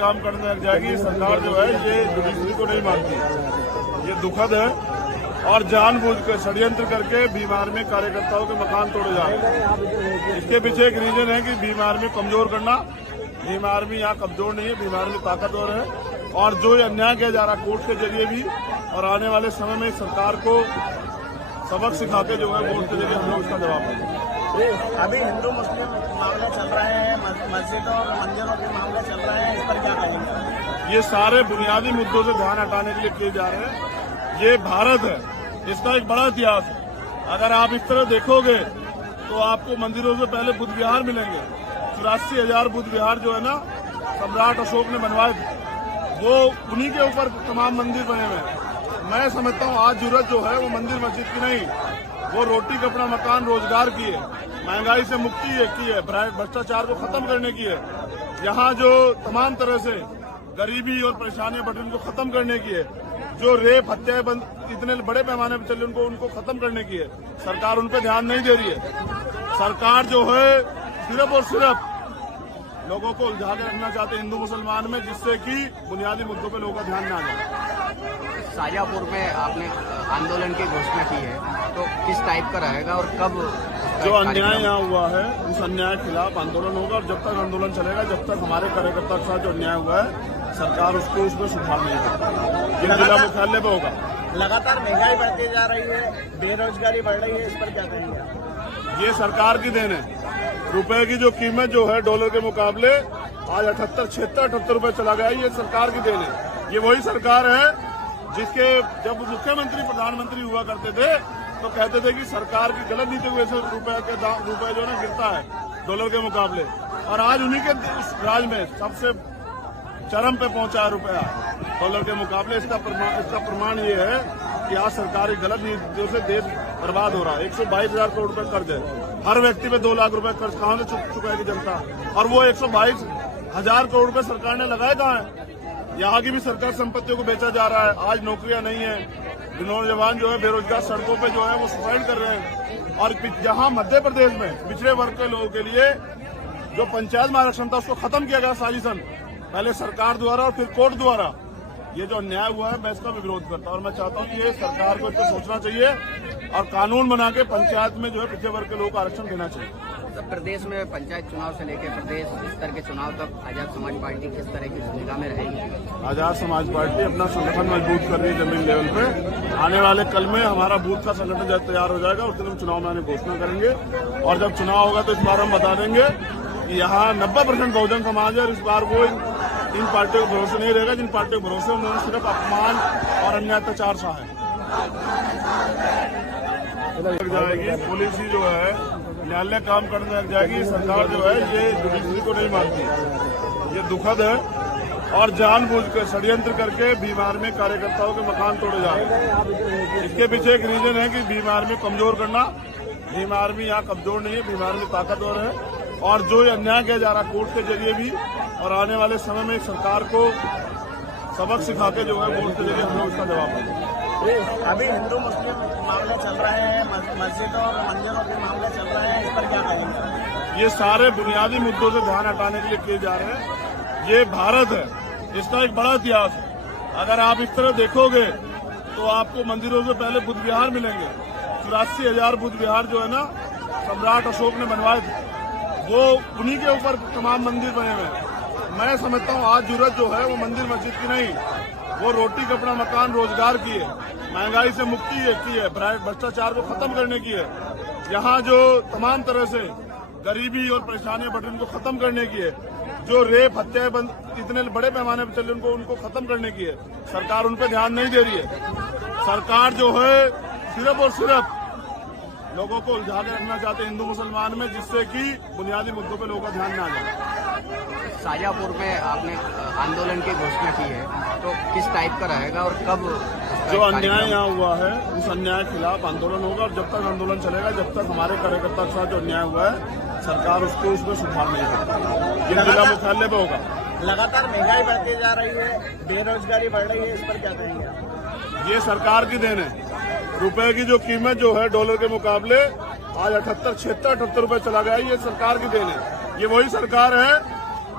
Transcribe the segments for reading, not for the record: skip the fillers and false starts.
काम करने लग जाएगी। सरकार जो है ये जुडिशरी को नहीं मानती, ये दुखद है। और जानबूझकर षड्यंत्र करके भीम आर्मी कार्यकर्ताओं के मकान तोड़े जा रहे हैं। इसके पीछे एक रीजन है कि भीम आर्मी कमजोर करना। भीम आर्मी यहाँ कमजोर नहीं है, भीम आर्मी ताकतवर है। और जो ये अन्याय किया जा रहा है कोर्ट के जरिए भी, और आने वाले समय में सरकार को सबक सिखा के जो है कोर्ट के जरिए हम लोग उसका जवाब देंगे। अभी हिंदू मुस्लिम मामले चल रहे हैं, मस्जिदों और मंदिरों के मामले चल रहे हैं, इस पर क्या कहेंगे? ये सारे बुनियादी मुद्दों से ध्यान हटाने के लिए किए जा रहे हैं। ये भारत है, इसका एक बड़ा इतिहास है। अगर आप इस तरह देखोगे तो आपको मंदिरों से पहले बुद्ध विहार मिलेंगे। 84,000 बुद्ध विहार जो है ना सम्राट अशोक ने बनवाए थे, वो उन्हीं के ऊपर तमाम मंदिर बने हुए हैं। मैं समझता हूँ आज जरूरत जो है वो मंदिर मस्जिद की नहीं, वो रोटी कपड़ा मकान रोजगार की है, महंगाई से मुक्ति की है, भ्रष्टाचार को खत्म करने की है। यहाँ जो तमाम तरह से गरीबी और परेशानियां बढ़ रही उनको खत्म करने की है। जो रेप हत्याएं इतने बड़े पैमाने पर चल रही उनको खत्म करने की है। सरकार उन पर ध्यान नहीं दे रही है। सरकार जो है सिर्फ और सिर्फ लोगों को उलझा के रखना चाहते हैं हिंदू मुसलमान में, जिससे कि बुनियादी मुद्दों पर लोगों का ध्यान न आ जाए। शाजापुर में आपने आंदोलन की घोषणा की है, तो किस टाइप का रहेगा और कब? जो अन्याय यहाँ हुआ है उस अन्याय के खिलाफ आंदोलन होगा, और जब तक आंदोलन चलेगा, जब तक हमारे कार्यकर्ता के साथ जो अन्याय हुआ है सरकार उसको उसमें सुधार नहीं करती। ये जिला मुख्यालय पे होगा। लगातार महंगाई बढ़ती जा रही है, बेरोजगारी बढ़ रही है, इस पर क्या कहेंगे? ये सरकार की देन है। रुपए की जो कीमत जो है डॉलर के मुकाबले आज 78 रुपए चला गया, ये सरकार की देन है। ये वही सरकार है जिसके जब मुख्यमंत्री प्रधानमंत्री हुआ करते थे तो कहते थे कि सरकार की गलत नीति की वजह से रुपए जो है गिरता है डॉलर के मुकाबले, और आज उन्हीं के राज में सबसे चरम पे पहुंचा है रुपया डॉलर के मुकाबले। इसका प्रमाण ये है कि आज सरकार की गलत नीतियों से देश बर्बाद हो रहा है। 122,000 करोड़ रुपए कर्ज है, हर व्यक्ति पे 2 लाख रुपए कर्ज कहाँ से चुकाएगी जनता? और वो 122,000 करोड़ रुपए सरकार ने लगाए कहाँ है? यहाँ की भी सरकार संपत्तियों को बेचा जा रहा है। आज नौकरियां नहीं है, नौजवान जो है बेरोजगार सड़कों पे जो है वो सुसाइड कर रहे हैं। और जहाँ मध्य प्रदेश में पिछड़े वर्ग के लोगों के लिए जो पंचायत में आरक्षण था उसको खत्म किया गया साजिशन, पहले सरकार द्वारा और फिर कोर्ट द्वारा। ये जो अन्याय हुआ है मैं इसका भी विरोध करता हूँ, और मैं चाहता हूँ कि ये सरकार को इस पर सोचना चाहिए और कानून बना के पंचायत में जो है पिछड़े वर्ग के लोगों को आरक्षण देना चाहिए। तो प्रदेश में पंचायत चुनाव से लेकर प्रदेश स्तर के चुनाव तक आजाद समाज पार्टी किस तरह की भूमिका में रहेगी? आजाद समाज पार्टी अपना संगठन मजबूत कर रही है जमीन लेवल पे। आने वाले कल में हमारा बूथ का संगठन जब तैयार हो जाएगा उस दिन हम चुनाव में आने घोषणा करेंगे, और जब चुनाव होगा तो इस बार हम बता देंगे कि यहाँ 90% बहुजन समाज है, और इस बार वो इन पार्टियों को भरोसे नहीं रहेगा जिन पार्टियों को भरोसे उन्होंने सिर्फ अपमान और अन्य अत्याचार सहा है। लग जाएगी पुलिस ही जो है न्यायालय काम करने लग जाएगी। सरकार जो है ये जुडिशरी को नहीं मानती, ये दुखद है। और जानबूझकर षड्यंत्र करके भीम आर्मी कार्यकर्ताओं के मकान तोड़े जा रहे हैं। इसके पीछे एक रीजन है कि भीम आर्मी कमजोर करना। भीम आर्मी यहाँ कमजोर नहीं है, भीम आर्मी ताकतवर है। और जो ये अन्याय किया जा रहा है कोर्ट के जरिए भी, और आने वाले समय में सरकार को सबक सिखा के जो है कोर्ट के जरिए हम लोग उसका जवाब देंगे। अभी हिंदू मुस्लिम मामले चल रहे हैं, मस्जिदों और मंदिरों के मामले चल रहे हैं, इस पर क्या कहेंगे? ये सारे बुनियादी मुद्दों से ध्यान हटाने के लिए किए जा रहे हैं। ये भारत है, इसका एक बड़ा इतिहास है। अगर आप इस तरह देखोगे तो आपको मंदिरों से पहले बुद्ध विहार मिलेंगे। 84,000 बुद्ध विहार जो है ना सम्राट अशोक ने बनवाए थे, वो उन्हीं के ऊपर तमाम मंदिर बने हुए हैं। मैं समझता हूँ आज जरूरत जो है वो मंदिर मस्जिद की नहीं, वो रोटी कपड़ा मकान रोजगार की है, महंगाई से मुक्ति की है, भ्रष्टाचार को खत्म करने की है। यहाँ जो तमाम तरह से गरीबी और परेशानियां बढ़ रही उनको खत्म करने की है। जो रेप हत्याएं इतने बड़े पैमाने पर चल रही उनको खत्म करने की है। सरकार उन पर ध्यान नहीं दे रही है। सरकार जो है सिर्फ और सिर्फ लोगों को उलझा के रखना चाहते हैं हिंदू मुसलमान में, जिससे कि बुनियादी मुद्दों पे लोगों का ध्यान न आ जाए। शाजापुर में आपने आंदोलन की घोषणा की है, तो किस टाइप का रहेगा और कब? जो अन्याय यहाँ हुआ है उस अन्याय के खिलाफ आंदोलन होगा, और जब तक आंदोलन चलेगा, जब तक हमारे कार्यकर्ता के साथ जो अन्याय हुआ है सरकार उसको उसमें सुधार नहीं करती। ये जिला मुख्यालय पे होगा। लगातार महंगाई बढ़ती जा रही है, बेरोजगारी बढ़ रही है, इस पर क्या कहेंगे? ये सरकार की देन है। रुपए की जो कीमत जो है डॉलर के मुकाबले आज 78 रुपए चला गया, ये सरकार की देन है। ये वही सरकार है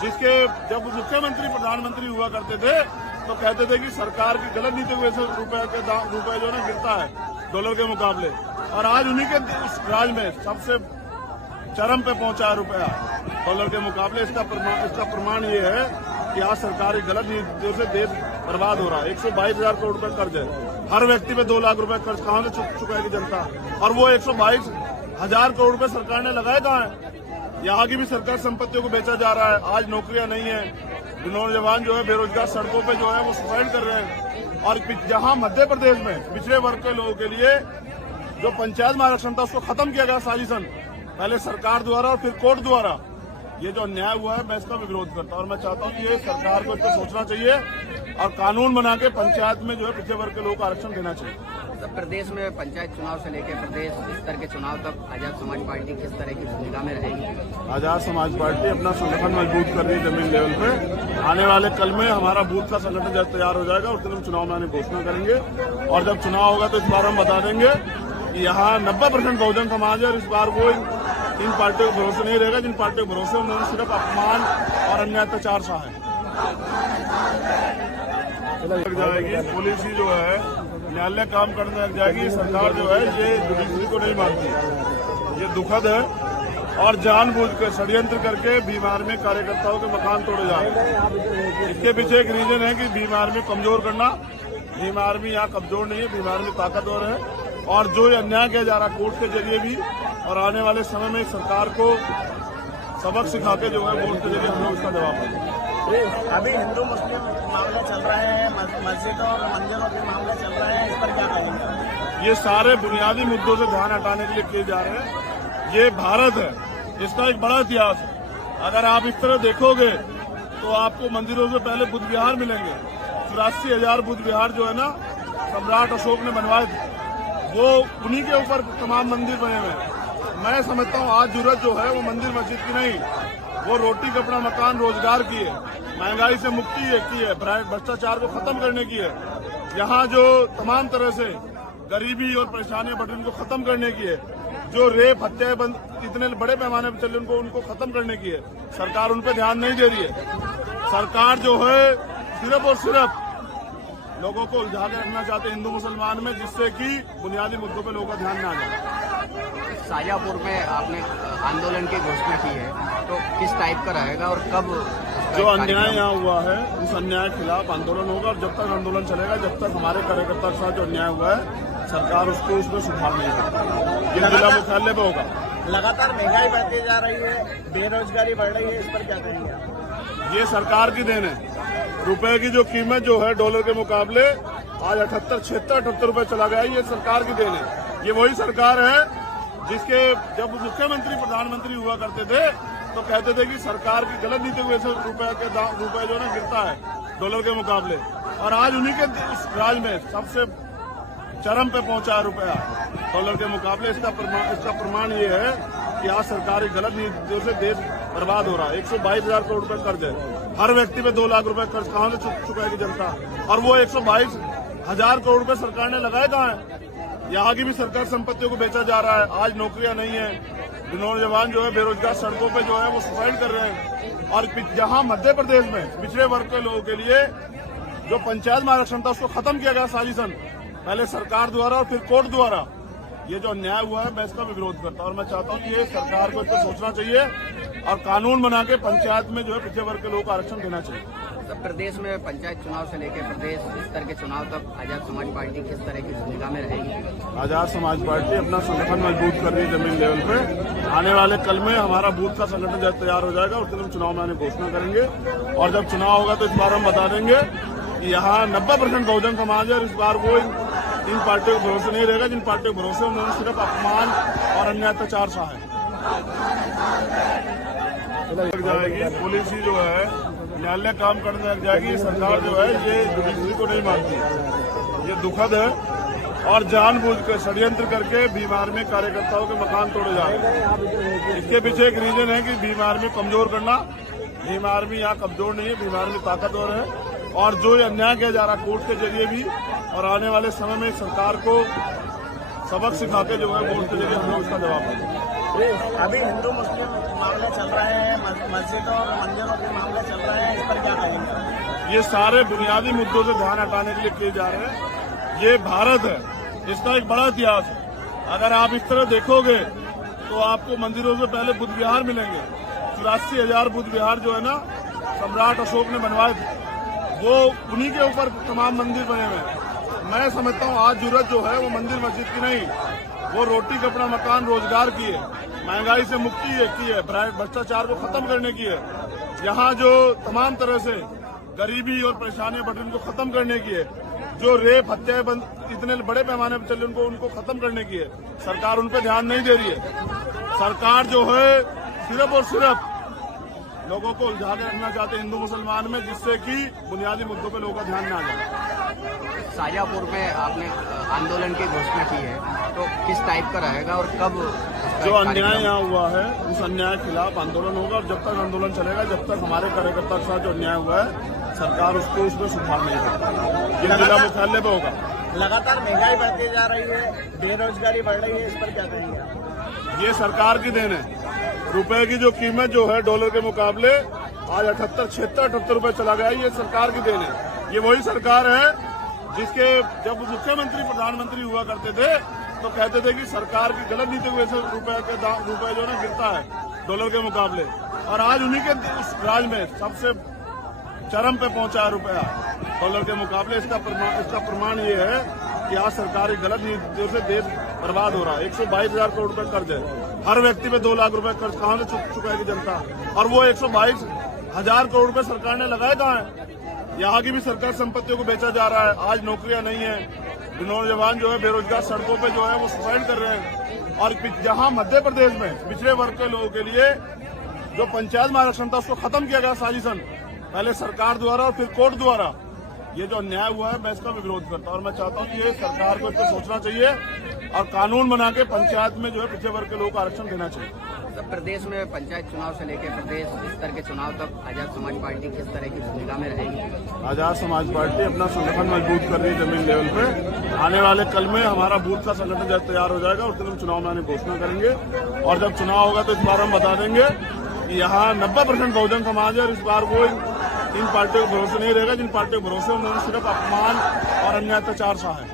जिसके जब मुख्यमंत्री प्रधानमंत्री हुआ करते थे तो कहते थे कि सरकार की गलत नीति की वजह से रुपए जो है ना गिरता है डॉलर के मुकाबले, और आज उन्हीं के उस राज में सबसे चरम पे पहुंचा है रुपया डॉलर के मुकाबले। इसका प्रमाण ये है कि आज सरकार की गलत नीतियों से देश बर्बाद हो रहा है। 122,000 करोड़ रुपए कर्ज है, हर व्यक्ति पे 2 लाख रुपए कर्ज कहां से चुकाएगी जनता, और वो 122,000 करोड़ रुपए सरकार ने लगाए कहां है। यहाँ की भी सरकारी संपत्तियों को बेचा जा रहा है। आज नौकरियां नहीं है, नौजवान जो है बेरोजगार सड़कों पे जो है वो सुसाइड कर रहे हैं। और जहां मध्य प्रदेश में पिछड़े वर्ग के लोगों के लिए जो पंचायत में आरक्षण था उसको खत्म किया गया साजिशन, पहले सरकार द्वारा और फिर कोर्ट द्वारा। ये जो अन्याय हुआ है मैं इसका भी विरोध करता हूं और मैं चाहता हूं कि ये सरकार को इस पर सोचना चाहिए और कानून बना के पंचायत में जो है पिछड़े वर्ग के लोगों को आरक्षण देना चाहिए। तो प्रदेश में पंचायत चुनाव से लेकर प्रदेश स्तर के चुनाव तक आजाद समाज पार्टी किस तरह की भूमिका में रहेगी? आजाद समाज पार्टी अपना संगठन मजबूत कर रही है जमीन लेवल पे। आने वाले कल में हमारा बूथ का संगठन जब तैयार हो जाएगा उस दिन हम चुनाव में आने घोषणा करेंगे, और जब चुनाव होगा तो इस बार हम बता देंगे कि यहाँ 90% बहुजन समाज है और इस बार वो इन पार्टियों को भरोसे नहीं रहेगा जिन पार्टियों को भरोसे उन्होंने सिर्फ अपमान और अन्य अत्याचार सहा है। लग जाएगी पुलिस ही जो है न्यायालय काम करने लग जाएगी। सरकार जो है ये जुडिशरी को नहीं मानती, ये दुखद है और जानबूझ कर षड्यंत्र करके भीम आर्मी कार्यकर्ताओं के मकान तोड़े जा रहे हैं। इसके पीछे एक रीजन है कि भीम आर्मी कमजोर करना। भीम आर्मी यहाँ कमजोर नहीं है, भीम आर्मी ताकतवर है, और जो ये अन्याय किया जा रहा है कोर्ट के जरिए भी, और आने वाले समय में सरकार को सबक सिखा के जो है कोर्ट के जरिए हम लोग उसका जवाब देंगे। अभी हिंदू मुस्लिम मामले चल रहे हैं, मस्जिदों और मंदिरों के मामले चल रहे हैं, इस पर क्या कहेंगे? ये सारे बुनियादी मुद्दों से ध्यान हटाने के लिए किए जा रहे हैं। ये भारत है, इसका एक बड़ा इतिहास है। अगर आप इस तरह देखोगे तो आपको मंदिरों से पहले बुद्ध विहार मिलेंगे। 84,000 बुद्ध विहार जो है ना सम्राट अशोक ने बनवाए थे, वो उन्हीं के ऊपर तमाम मंदिर बने हुए हैं। मैं समझता हूँ आज जरूरत जो है वो मंदिर मस्जिद की नहीं, वो रोटी कपड़ा मकान रोजगार की है, महंगाई से मुक्ति की है, भ्रष्टाचार को खत्म करने की है। यहाँ जो तमाम तरह से गरीबी और परेशानियां बढ़ रही उनको खत्म करने की है। जो रेप हत्याएं बंद इतने बड़े पैमाने पर चल रही उनको खत्म करने की है। सरकार उन पर ध्यान नहीं दे रही है। सरकार जो है सिर्फ और सिर्फ लोगों को उलझा के रखना चाहते हैं हिंदू मुसलमान में, जिससे कि बुनियादी मुद्दों पर लोगों का ध्यान न आ जाए। शाजापुर में आपने आंदोलन की घोषणा की है, तो किस टाइप का रहेगा और कब? जो अन्याय यहाँ हुआ है उस अन्याय के खिलाफ आंदोलन होगा, और जब तक आंदोलन चलेगा, जब तक हमारे कार्यकर्ता के साथ जो अन्याय हुआ है सरकार उसको उसमें सुधार नहीं सकती। ये जिला मुख्यालय पे होगा। लगातार महंगाई बढ़ती जा रही है, बेरोजगारी बढ़ रही है, इस पर क्या कहेंगे? ये सरकार की देन है। रुपए की जो कीमत जो है डॉलर के मुकाबले आज 78 रुपए चला गया, ये सरकार की देन है। ये वही सरकार है जिसके जब मुख्यमंत्री प्रधानमंत्री हुआ करते थे तो कहते थे कि सरकार की गलत नीति की वजह से रुपए जो है ना गिरता है डॉलर के मुकाबले, और आज उन्हीं के उस राज में सबसे चरम पे पहुंचा है रुपया डॉलर के मुकाबले। इसका प्रमाण ये है कि आज सरकार की गलत नीतियों से देश बर्बाद हो रहा है। 122,000 करोड़ रुपए कर्ज है, हर व्यक्ति पे 2 लाख रुपए कर्ज कहां से चुकाएगी जनता, और वो 122,000 करोड़ रुपए सरकार ने लगाए कहां है। यहाँ की भी सरकारी संपत्तियों को बेचा जा रहा है। आज नौकरियां नहीं है, नौजवान जो है बेरोजगार सड़कों पे जो है वो सुसाइड कर रहे हैं। और जहां मध्य प्रदेश में पिछड़े वर्ग के लोगों के लिए जो पंचायत में आरक्षण था उसको खत्म किया गया साजिशन, पहले सरकार द्वारा और फिर कोर्ट द्वारा। ये जो अन्याय हुआ है मैं इसका भी विरोध करता हूं और मैं चाहता हूं कि ये सरकार को इस पर सोचना चाहिए और कानून बना के पंचायत में जो है पिछड़े वर्ग के लोगों को आरक्षण देना चाहिए। तो प्रदेश में पंचायत चुनाव से लेकर प्रदेश स्तर के चुनाव तक आजाद समाज पार्टी किस तरह की भूमिका में रहेगी? आजाद समाज पार्टी अपना संगठन मजबूत कर रही है जमीन लेवल पे। आने वाले कल में हमारा बूथ का संगठन जब तैयार हो जाएगा उस दिन हम चुनाव में आने घोषणा करेंगे, और जब चुनाव होगा तो इस बार हम बता देंगे कि यहाँ 90% बहुजन समाज है और इस बार वो इन पार्टियों को भरोसे नहीं रहेगा जिन पार्टियों को भरोसे उन्होंने सिर्फ अपमान और अन्य अत्याचार सहा है। लग जाएगी पुलिस ही जो है न्यायालय काम करने लग जाएगी। सरकार जो है ये जुडिशरी को नहीं मानती, ये दुखद है और जानबूझ कर षड्यंत्र करके भीम आर्मी कार्यकर्ताओं के मकान तोड़े जा रहे हैं। इसके पीछे एक रीजन है कि भीम आर्मी कमजोर करना। भीम आर्मी यहाँ कमजोर नहीं है, भीम आर्मी ताकतवर है, और जो ये अन्याय किया जा रहा है कोर्ट के जरिए भी, और आने वाले समय में सरकार को सबक सिखा के जो है कोर्ट के जरिए हम लोग उसका जवाब देंगे। अभी हिंदू मुस्लिम मामले चल रहे हैं, मस्जिदों और मंदिरों के मामले चल रहे हैं, इस पर क्या कहेंगे? ये सारे बुनियादी मुद्दों से ध्यान हटाने के लिए किए जा रहे हैं। ये भारत है, इसका एक बड़ा इतिहास है। अगर आप इस तरह देखोगे तो आपको मंदिरों से पहले बुद्ध विहार मिलेंगे। 84,000 बुद्ध विहार जो है ना, सम्राट अशोक ने बनवाए थे, वो उन्हीं के ऊपर तमाम मंदिर बने हुए हैं। मैं समझता हूँ आज जरूरत जो है वो मंदिर मस्जिद की नहीं, वो रोटी कपड़ा मकान रोजगार की है, महंगाई से मुक्ति की है, भ्रष्टाचार को खत्म करने की है। यहाँ जो तमाम तरह से गरीबी और परेशानियां बढ़ रही उनको खत्म करने की है। जो रेप हत्याएं इतने बड़े पैमाने पर चल रही उनको खत्म करने की है। सरकार उन पर ध्यान नहीं दे रही है। सरकार जो है सिर्फ और सिर्फ लोगों को उलझा के रखना चाहते हैं हिंदू मुसलमान में, जिससे कि बुनियादी मुद्दों पे लोगों का ध्यान न आ जाए। शाजापुर में आपने आंदोलन की घोषणा की है, तो किस टाइप का रहेगा और कब? जो अन्याय यहाँ हुआ है उस अन्याय के खिलाफ आंदोलन होगा, और जब तक आंदोलन चलेगा, जब तक हमारे कार्यकर्ता के साथ जो अन्याय हुआ है सरकार उसको उसमें सुधार नहीं करती। ये जिला मुख्यालय पे होगा। लगातार महंगाई बढ़ती जा रही है, बेरोजगारी बढ़ रही है, इस पर क्या कहेंगे? ये सरकार की देन है। रुपए की जो कीमत जो है डॉलर के मुकाबले आज 78 रुपए चला गया, ये सरकार की देन है। ये वही सरकार है जिसके जब मुख्यमंत्री प्रधानमंत्री हुआ करते थे तो कहते थे कि सरकार की गलत नीति की वजह से रुपए जो है ना गिरता है डॉलर के मुकाबले, और आज उन्हीं के उस राज में सबसे चरम पे पहुंचा है रुपया डॉलर के मुकाबले। इसका प्रमाण ये है कि आज सरकारी गलत नीतियों से देश बर्बाद हो रहा है। 122,000 करोड़ रुपए कर्ज है, हर व्यक्ति पे 2 लाख रुपए कर्ज कहां से चुकाएगी जनता? और वो 122,000 करोड़ रुपए सरकार ने लगाए कहां है? यहाँ की भी सरकार संपत्तियों को बेचा जा रहा है। आज नौकरियां नहीं है, नौजवान जो है बेरोजगार सड़कों पे जो है वो सुसाइड कर रहे हैं। और जहां मध्य प्रदेश में पिछड़े वर्ग के लोगों के लिए जो पंचायत में आरक्षण था उसको खत्म किया गया साजिशन, पहले सरकार द्वारा और फिर कोर्ट द्वारा। ये जो अन्याय हुआ है मैं इसका भी विरोध करता हूं, और मैं चाहता हूं कि ये सरकार को इस पर सोचना चाहिए और कानून बना के पंचायत में जो है पिछड़े वर्ग के लोगों को आरक्षण देना चाहिए। तो प्रदेश में पंचायत चुनाव से लेकर प्रदेश स्तर के चुनाव तक आजाद समाज पार्टी किस तरह की भूमिका में रहेगी? आजाद समाज पार्टी अपना संगठन मजबूत कर रही है जमीन लेवल पे। आने वाले कल में हमारा बूथ का संगठन जब तैयार हो जाएगा उस दिन हम चुनाव में आने की घोषणा करेंगे, और जब चुनाव होगा तो इस बार हम बता देंगे कि यहाँ 90% बहुजन समाज है, और इस बार वो इन पार्टियों को भरोसे नहीं रहेगा जिन पार्टियों को भरोसे उन्होंने सिर्फ अपमान और अन्याय अत्याचार सहा है।